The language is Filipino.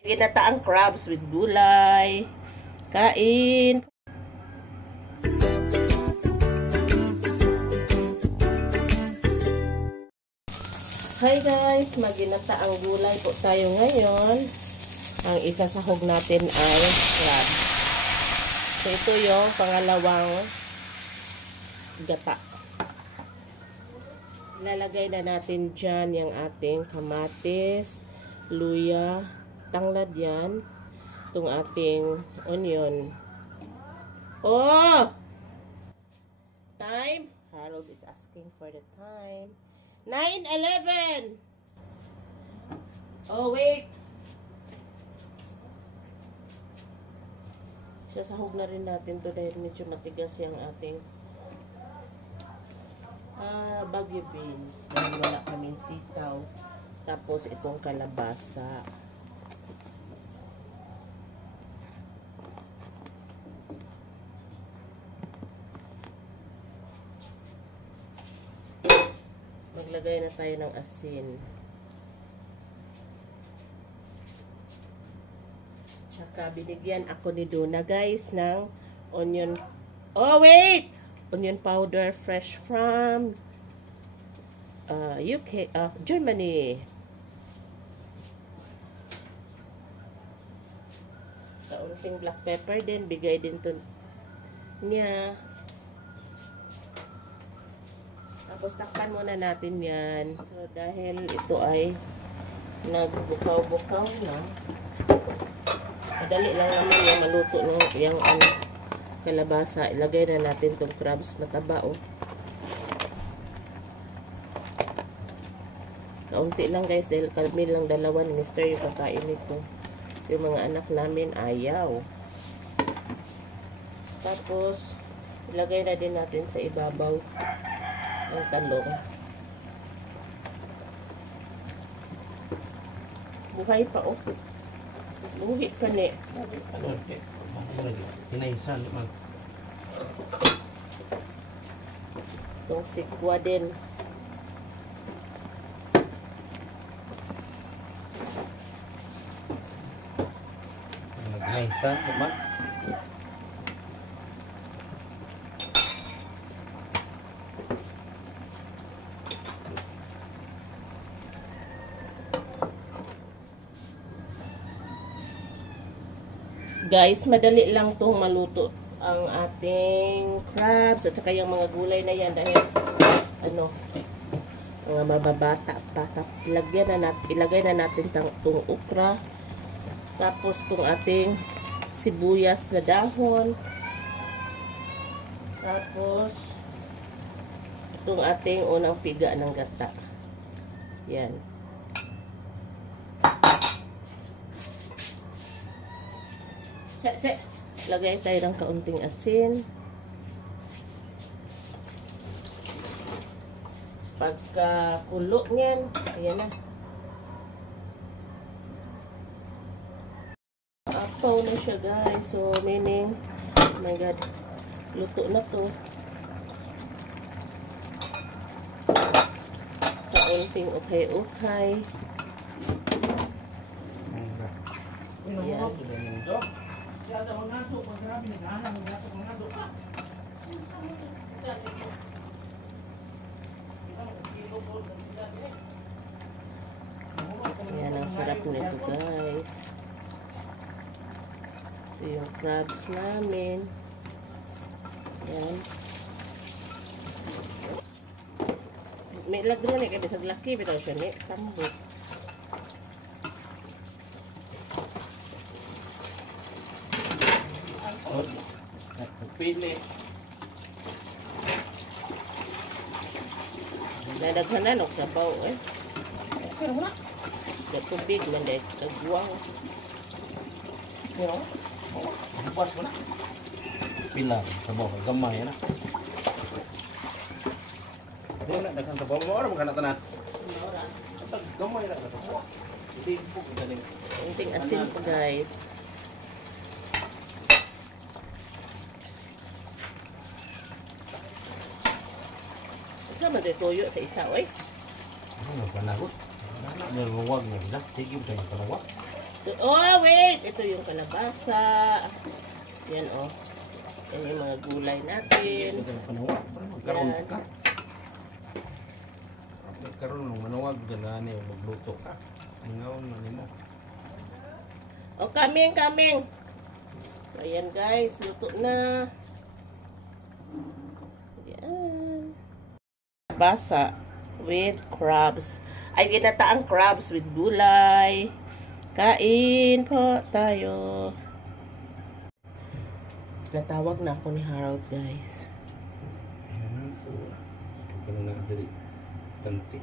Ginataang crabs with gulay. Kain! Hi guys! Maginataang gulay po tayo ngayon. Ang isasahog natin ay crabs. So ito yung pangalawang gata. Ilalagay na natin dyan yung ating kamatis, luya, tanglad yan. Itong ating onion. Oh! Time? Harold is asking for the time. 9:11! Oh, wait! Sasahog na rin natin to dahil medyo matigas yung ating Baguio beans. Dahil wala kaming sitaw. Tapos itong kalabasa. Maglagay na tayo ng asin. Tsaka binigyan ako ni Duna guys ng onion. Oh wait! Onion powder fresh from UK, Germany. Kaunting black pepper din. Bigay din to niya. Tapos takpan muna natin yan. So dahil ito ay nagbukaw-bukaw na. Madali lang naman yung maluto ng yung kalabasa. Ilagay na natin tong crabs. Mataba oh. Kaunti lang guys dahil kami lang dalawa ni Mr. yung kakain nito. Yung mga anak namin ayaw. Tapos ilagay na din natin sa ibabaw ang talong. Buhay pa oh. Buhi pa ni. Hinaisan naman. Itong sikwa din. Hinaisan naman. Guys, madali lang itong maluto ang ating crabs at saka yung mga gulay na yan dahil mga mababata pa. Ilagay na natin itong okra, tapos itong ating sibuyas na dahon, tapos itong ating unang piga ng gata. Yan. Lagay tayo ng kaunting asin. Pagka kulo niyan, ayan na. Apaw na siya guys. So meaning, oh my god, luto na to. Kaunting ukay-ukay. Ayan. Ayan ang sarap nito guys. Ito yung crabs namin. Ayan. May lagro na kasi sa laki bitaw siya ni tambot. Pili. Nadaghanan og sabaw eh. Sa tubig man dahil nagbuwang. Bukas mo na. Pila, sabaw, gamay na. Hindi na, daghang sabaw. Mawara mo ka na tanan. Gamay na. Unting asin po guys. Sama din toyo sa isa, oy. Ano, panahot? Naluwag na. Sige, tayo panawag. Oh, wait! Ito yung kalabasa. Yan, oh. Yan yung mga gulay natin. Karon ka. Karon ng manuwag gani magluto ka. Ngaon man nimo. Oh, coming. So, ayan guys, luto na. Yan. Basa with crabs. Ay, ginataang crabs with gulay. Kain po tayo. Natawag na ako ni Harold, guys. Ito na dali. Tanti.